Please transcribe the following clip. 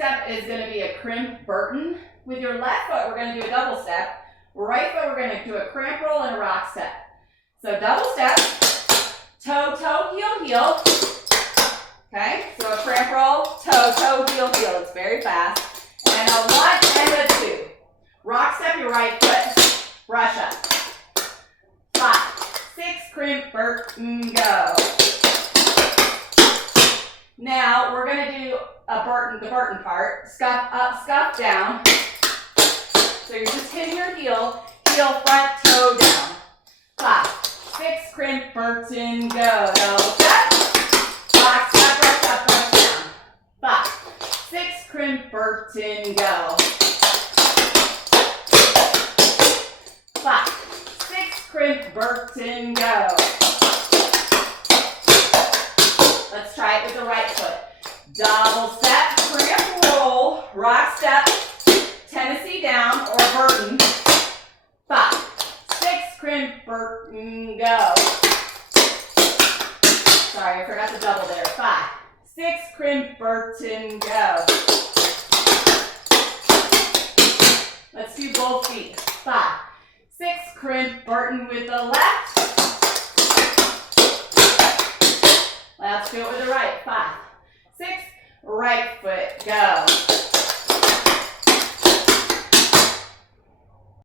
step is going to be a crimp Burton. With your left foot, we're going to do a double step. Right foot, we're going to do a cramp roll and a rock step. So double step, toe, toe, heel, heel. Okay, so a cramp roll, toe, toe, heel, heel. It's very fast. And a 1 and a 2. Rock step your right foot, brush up. 5, 6, crimp, Burton, go. Now we're going to do a Burton, the Burton part. Scuff up, scuff down. So you're just hitting your heel, heel, front, toe down. 5, 6, crimp, Burton, go. Double step. Rock step, brush up, brush down. 5, 6, crimp, Burton, go. 5, 6, crimp, Burton, go. Let's try it with the right foot. Double step, cramp roll, rock step, Tennessee down or Burton. 5, 6, crimp, Burton, go. Sorry, I forgot the double there. 5, 6, crimp, Burton, go. Let's do both feet. 5, 6, crimp, Burton with the left. Let's do it with the right. 5, 6, right foot, go.